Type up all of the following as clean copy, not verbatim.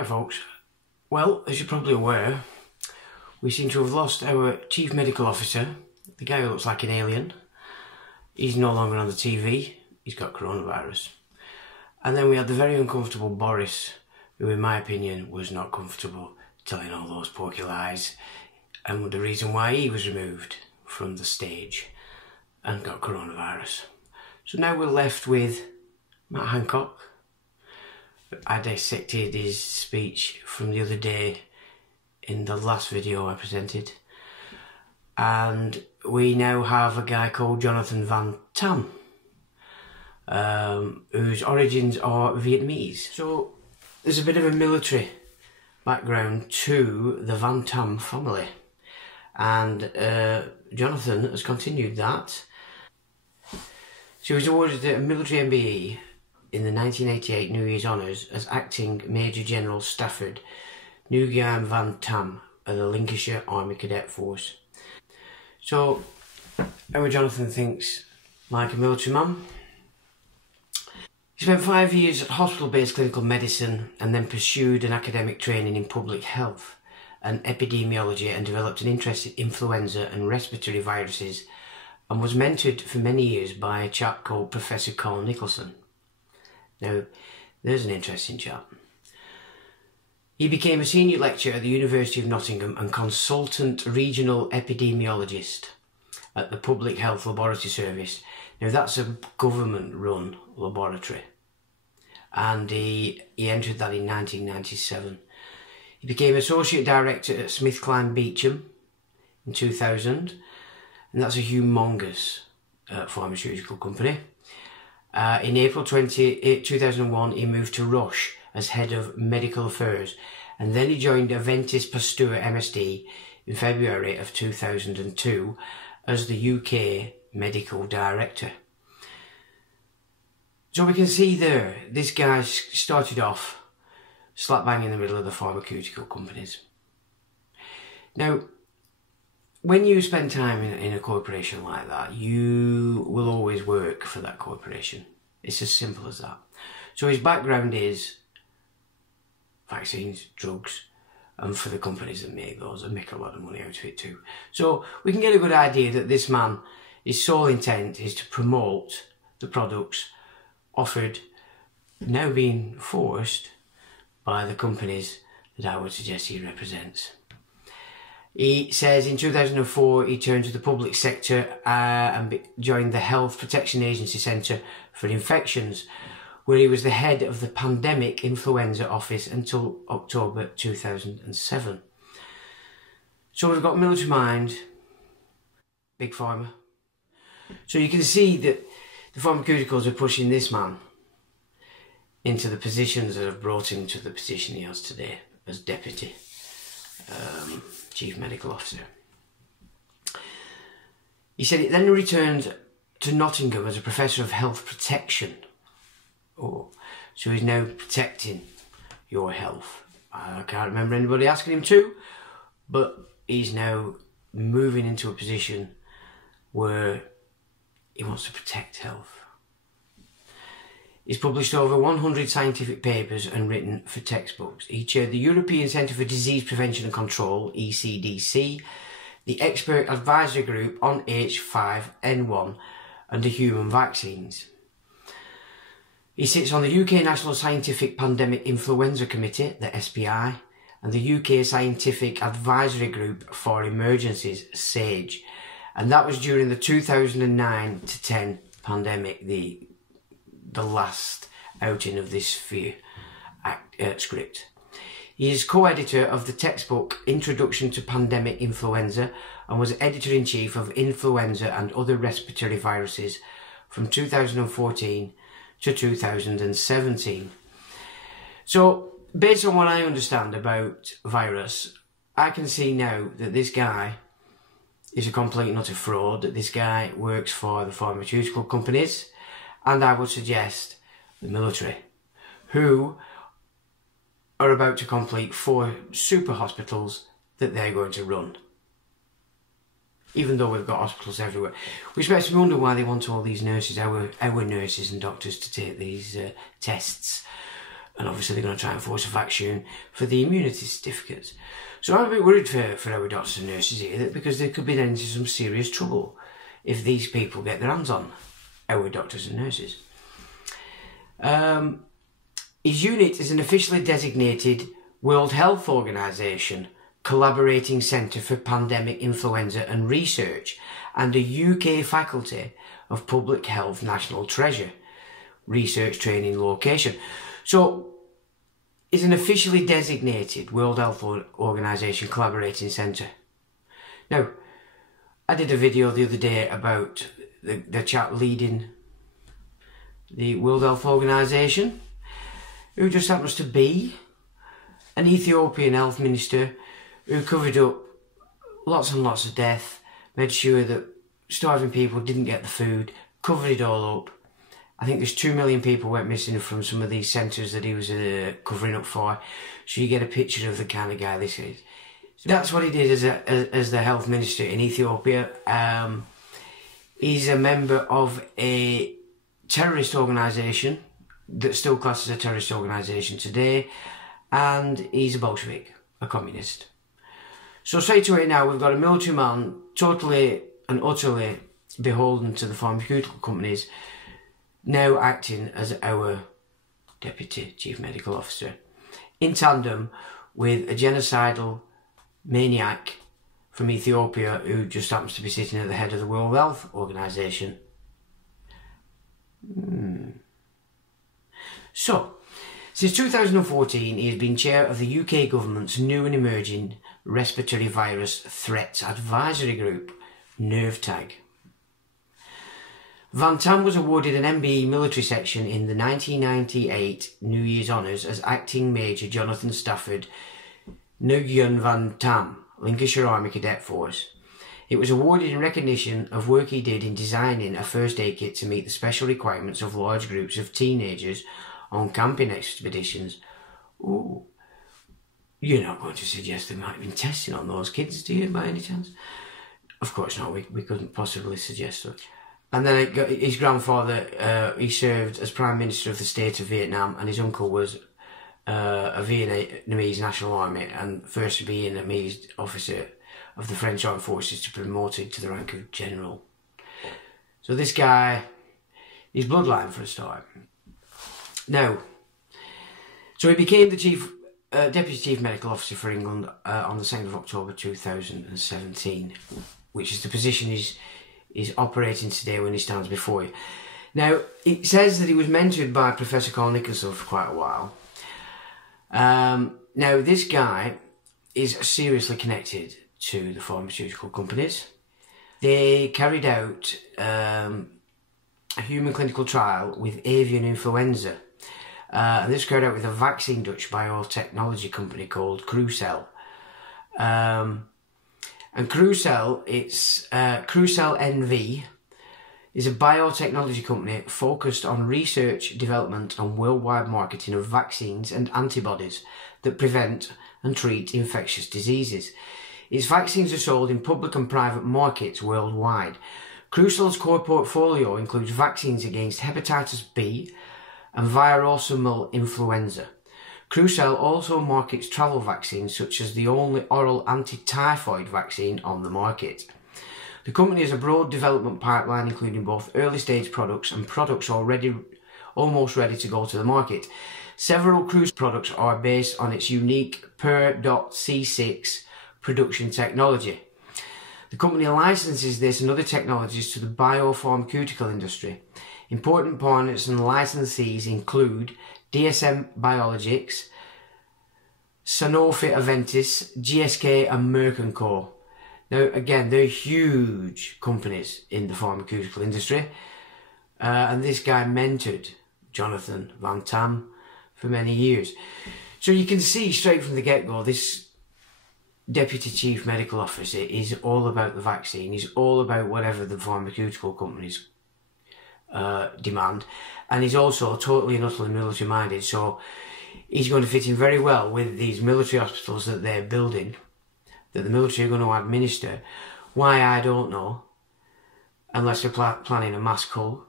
Hi folks. Well, as you're probably aware, we seem to have lost our chief medical officer, the guy who looks like an alien. He's no longer on the TV, he's got coronavirus. And then we had the very uncomfortable Boris, who in my opinion was not comfortable telling all those porky lies, and the reason why he was removed from the stage and got coronavirus. So now we're left with Matt Hancock. I dissected his speech from the other day in the last video I presented, and we now have a guy called Jonathan Van Tam, whose origins are Vietnamese. So there's a bit of a military background to the Van Tam family, and Jonathan has continued that. So he was awarded a military MBE in the 1988 New Year's Honours as Acting Major General Stafford Nguyen Van Tam of the Lancashire Army Cadet Force. So, our Jonathan thinks like a military man. He spent 5 years at hospital-based clinical medicine and then pursued an academic training in public health and epidemiology, and developed an interest in influenza and respiratory viruses, and was mentored for many years by a chap called Professor Carl Nicholson. Now, there's an interesting chap. He became a senior lecturer at the University of Nottingham and consultant regional epidemiologist at the Public Health Laboratory Service. Now, that's a government-run laboratory, and he entered that in 1997. He became Associate Director at SmithKline Beecham in 2000, and that's a humongous pharmaceutical company. In April 2001, he moved to Roche as Head of Medical Affairs, and then he joined Aventis Pasteur MSD in February of 2002 as the UK Medical Director. So we can see there, this guy started off slap bang in the middle of the pharmaceutical companies. Now, when you spend time in a corporation like that, you will always work for that corporation. It's as simple as that. So his background is vaccines, drugs, and for the companies that make those and make a lot of money out of it too. So we can get a good idea that this man, his sole intent is to promote the products offered, now being forced by the companies that I would suggest he represents. He says in 2004 he turned to the public sector and joined the Health Protection Agency Centre for Infections, where he was the head of the Pandemic Influenza Office until October 2007. So we've got military mind, big pharma. So you can see that the pharmaceuticals are pushing this man into the positions that have brought him to the position he has today as Deputy Chief Medical Officer. He said it then returned to Nottingham as a Professor of Health Protection. Oh, so he's now protecting your health. I can't remember anybody asking him to, but he's now moving into a position where he wants to protect health. He's published over 100 scientific papers and written for textbooks. He chaired the European Centre for Disease Prevention and Control, ECDC, the Expert Advisory Group on H5N1 and the human vaccines. He sits on the UK National Scientific Pandemic Influenza Committee, the SPI, and the UK Scientific Advisory Group for Emergencies, SAGE. And that was during the 2009 to 10 pandemic, the last outing of this sphere script. He is co-editor of the textbook Introduction to Pandemic Influenza and was editor-in-chief of Influenza and Other Respiratory Viruses from 2014 to 2017. So, based on what I understand about virus, I can see now that this guy is a complete and utter fraud, that this guy works for the pharmaceutical companies, and I would suggest the military, who are about to complete 4 super hospitals that they're going to run. Even though we've got hospitals everywhere. Which makes me wonder why they want all these nurses, our nurses and doctors, to take these tests And obviously they're going to try and force a vaccine for the immunity certificates. So I'm a bit worried for our doctors and nurses here, because they could be into some serious trouble if these people get their hands on our doctors and nurses. His unit is an officially designated World Health Organization Collaborating Centre for Pandemic Influenza and Research, and a UK Faculty of Public Health National Treasure Research Training Location. So it's an officially designated World Health Organization Collaborating Centre. Now, I did a video the other day about the chap leading the World Health Organization, who just happens to be an Ethiopian health minister who covered up lots and lots of death, made sure that starving people didn't get the food, covered it all up. I think there's 2 million people went missing from some of these centres that he was covering up for. So you get a picture of the kind of guy this is. So that's what he did as the health minister in Ethiopia. He's a member of a terrorist organisation that's still classed as a terrorist organisation today, and he's a Bolshevik, a communist. So straight away now, we've got a military man totally and utterly beholden to the pharmaceutical companies, now acting as our Deputy Chief Medical Officer, in tandem with a genocidal maniac from Ethiopia who just happens to be sitting at the head of the World Health Organization. So, since 2014, he has been chair of the UK government's new and emerging respiratory virus threats advisory group, NERVTAG. Van Tam was awarded an MBE military section in the 1998 New Year's Honours as Acting Major Jonathan Stafford Nguyen Van Tam, Lincolnshire Army Cadet Force. It was awarded in recognition of work he did in designing a first aid kit to meet the special requirements of large groups of teenagers on camping expeditions. Ooh, you're not going to suggest there might have been testing on those kids, do you, by any chance? Of course not, we couldn't possibly suggest such. And then his grandfather, he served as Prime Minister of the state of Vietnam, and his uncle was a Vietnamese National Army and first Vietnamese officer of the French Armed Forces, to promoted to the rank of General. So this guy, his bloodline for a start. Now, so he became the Deputy Chief Medical Officer for England on the 2nd of October 2017, which is the position he's operating today when he stands before you. Now, it says that he was mentored by Professor Carl Nicholson for quite a while. Now, this guy is seriously connected to the pharmaceutical companies. They carried out a human clinical trial with avian influenza. And this carried out with a vaccine Dutch biotechnology company called Crucell. And Crucell, it's Crucell NV, is a biotechnology company focused on research, development and worldwide marketing of vaccines and antibodies that prevent and treat infectious diseases. Its vaccines are sold in public and private markets worldwide. Crucell's core portfolio includes vaccines against hepatitis B and virosomal influenza. Crucell also markets travel vaccines, such as the only oral anti-typhoid vaccine on the market. The company has a broad development pipeline, including both early-stage products and products almost ready to go to the market. Several Crucell products are based on its unique per.C6 production technology. The company licenses this and other technologies to the biopharmaceutical industry. Important partners and licensees include DSM Biologics, Sanofi Aventis, GSK and Merck & Co. Now again, they're huge companies in the pharmaceutical industry, and this guy mentored Jonathan Van Tam for many years. So you can see straight from the get-go, this Deputy Chief Medical Officer is all about the vaccine. He's all about whatever the pharmaceutical companies demand, and he's also totally and utterly military minded, so he's going to fit in very well with these military hospitals that they're building, that the military are going to administer. Why, I don't know, unless they're planning a mass cull.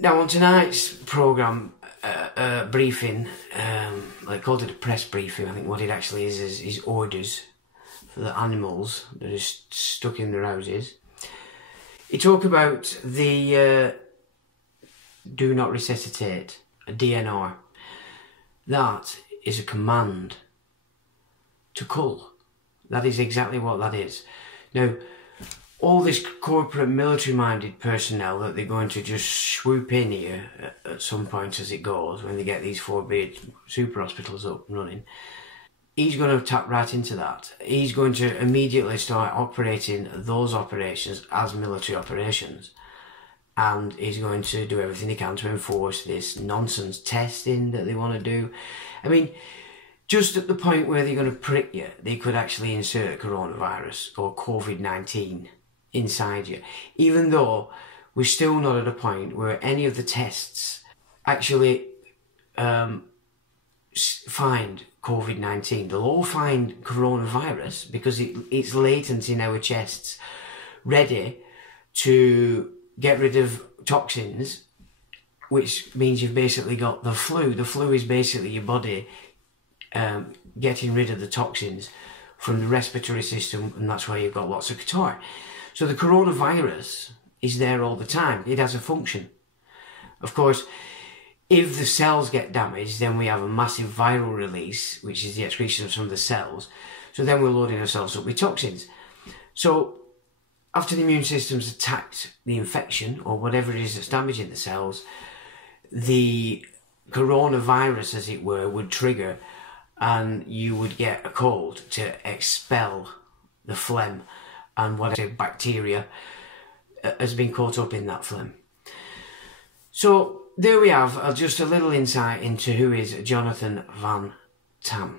Now on tonight's programme briefing, I called it a press briefing. I think what it actually is orders for the animals that are stuck in their houses. He talked about the do not resuscitate, a DNR. That is a command to cull. That is exactly what that is. Now, all this corporate military-minded personnel that they're going to just swoop in here at some point as it goes, when they get these 4 big super hospitals up and running, he's going to tap right into that. He's going to immediately start operating those operations as military operations. And he's going to do everything he can to enforce this nonsense testing that they want to do. I mean, just at the point where they're going to prick you, they could actually insert coronavirus or COVID-19 inside you, even though we're still not at a point where any of the tests actually find COVID-19. They'll all find coronavirus because it's latent in our chests, ready to get rid of toxins, which means you've basically got the flu. The flu is basically your body getting rid of the toxins from the respiratory system, and that's why you've got lots of catarrh. So the coronavirus is there all the time. It has a function. Of course, if the cells get damaged, then we have a massive viral release, which is the excretion of some of the cells. So then we're loading ourselves up with toxins. So after the immune system's attacked the infection, or whatever it is that's damaging the cells, the coronavirus, as it were, would trigger, and you would get a cold to expel the phlegm and whatever bacteria has been caught up in that phlegm. So there we have just a little insight into who is Jonathan Van Tam.